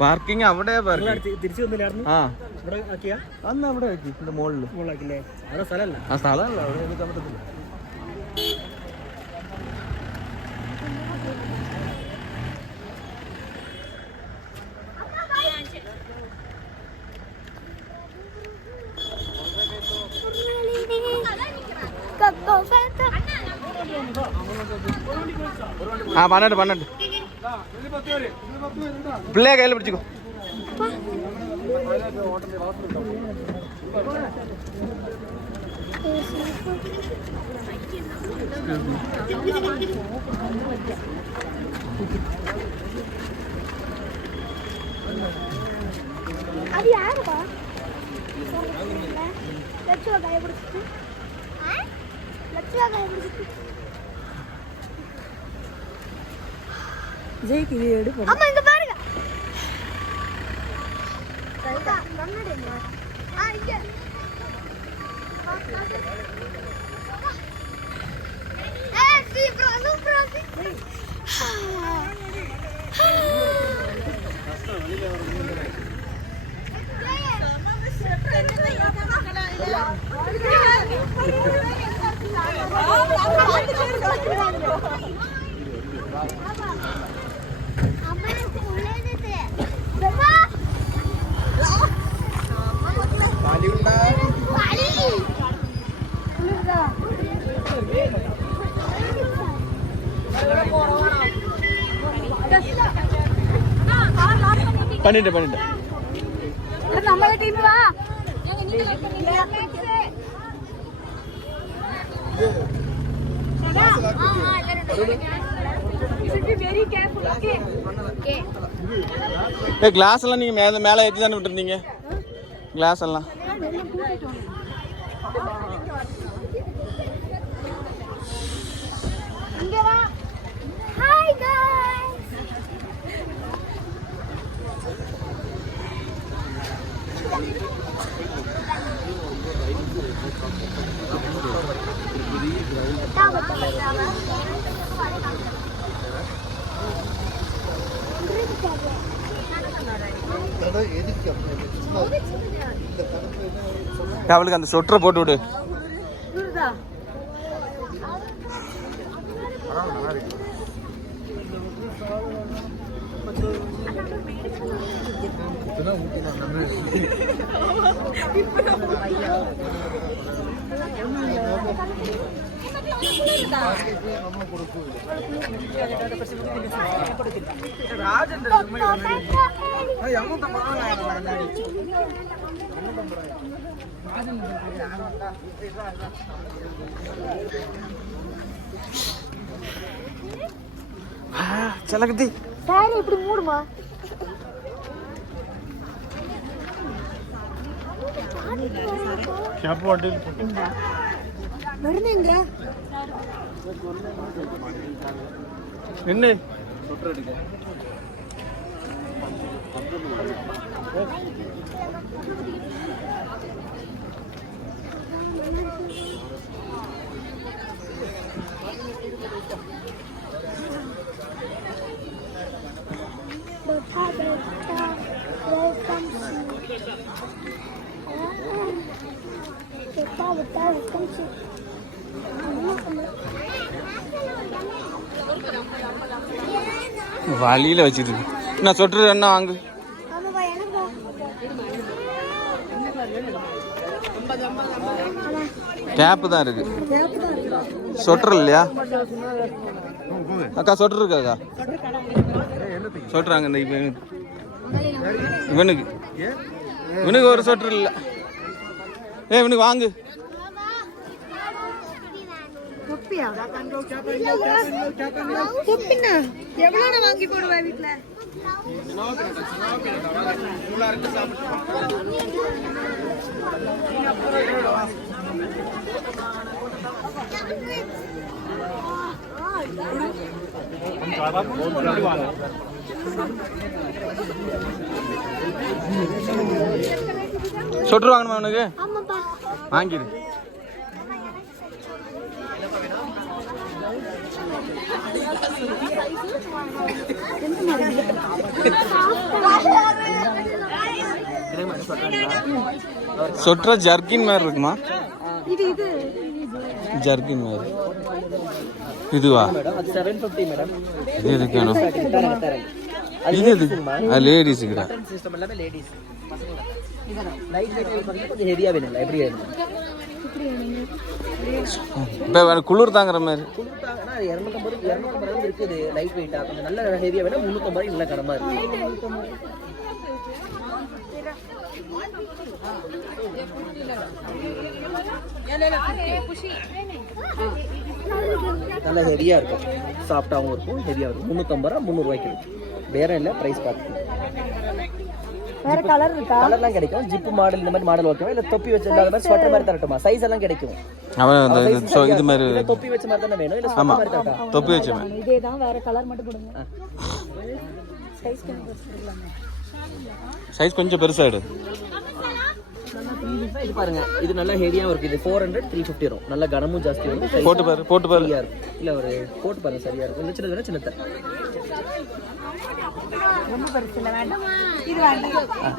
Parking അവിടെ തിരിച്ചു വന്നില്ലായിരുന്നു. ആ അന്ന് അവിടെ ആക്കി മുകളിൽ അവിടെ സ്ഥലമല്ല. ആ സ്ഥലമല്ല അവിടെ നിൽക്കാൻ പറ്റത്തില്ല. ആ 12 പിള്ളേ കയ്യിൽ പിടിച്ചിക്കോ. அது யாருப்பா? லட்சுவா காய பிடிச்சிட்டு ஜெய்க்கு இது எடுப்போம். அம்மா இங்க பாருங்க. கரெக்ட்டா கண்ணாடிங்க. இங்க. சி ப்ரோ சூப்பரா சி. வெளியில வரணும். பண்ணிட்டு நம்மள டீம் வா. கிளாஸ் எல்லாம் நீங்க மேல ஏற்றி தானே விட்டுருந்தீங்க கிளாஸ் எல்லாம். அவளுக்கு அந்த சொட்டரை போட்டு விடு. చలకతి సారీ ఇప్పుడు మూడుమా క్యాప్ బాటిల్ வருதுங்க என்ன வழியில வச்சிட்டு நான் சொட்டு என்ன வாங்கு. கேப்பு தான் இருக்கு, சொட்டர் இல்லையா அக்கா? சொட்டர் இருக்காக்கா? சொட்டுறாங்க இந்த இவனுக்கு இவனுக்கு ஒரு சொட்டர் இல்லை. இவனுக்கு வாங்கு. எவ்வளவு வாங்கி போடுவேன் வீட்டுல. சொட்டர் வாங்கணுமா உனக்கு? வாங்கிடு. சொட்டுற ஜர்கின் மாதிரி இருக்குமா? இது இது ஜர்கின் மாதிரி. இதுவா? மேடம் அது 750 மேடம். இது எதுக்கு வேணும்? இது எது? லேடிஸுக்குடா. சிஸ்டம் எல்லாமே லேடிஸ். லைட் வெயிட் கொஞ்சம் ஹெவியா வேணும். எப்படி வேணும்? இப்போ குளிர் தாங்குற மாதிரி. குளிர் தாங்கனா 250 இருக்குது. லைட் வெயிட்டா கொஞ்சம் நல்ல ஹெவியா வேணும். 350 நல்ல கனமா இருக்கு. நல்ல ஹெவியா இருக்கும். சாஃப்டாவும் இருக்கும், ஹெவியா இருக்கும். 350 ரூபா 300 ரூபாய்க்கு இருக்கு. வேற இல்ல பிரைஸ் பார்த்து. வேற கலர் இருக்கா? கலர்லாம் கிடைக்கும். ஜிப் மாடல் இந்த மாதிரி மாடல் ஓகேவா இல்ல தொப்பி வச்ச இந்த மாதிரி ஸ்வெட்டர் மாதிரி தரட்டுமா? சைஸ் எல்லாம் கிடைக்கும். அவன் அந்த இது மாதிரி இல்ல தொப்பி வச்ச மாதிரி தான வேணும் இல்ல ஸ்வெட்டர் மாதிரி தரட்டா? தொப்பி வச்சவன். இதேதான் வேற கலர் மட்டும் கொடுங்க. சைஸ் கொஞ்சம் பெருசுலாமே. சைஸ் கொஞ்சம் பெருசாயிடு. இது பாருங்க இது நல்லா ஹெவியா இருக்கு. இது 400 350 வரும். நல்ல கனமும் ஜாஸ்தி வரும். போட்டு பாரு. இல்ல ஒரு போட்டு பாருங்க சரியா இருக்கும். இல்ல சின்னது வேணா சின்னது. ரொம்ப பெருசு இல்ல வேண்டாம். இது வேண்டாம்.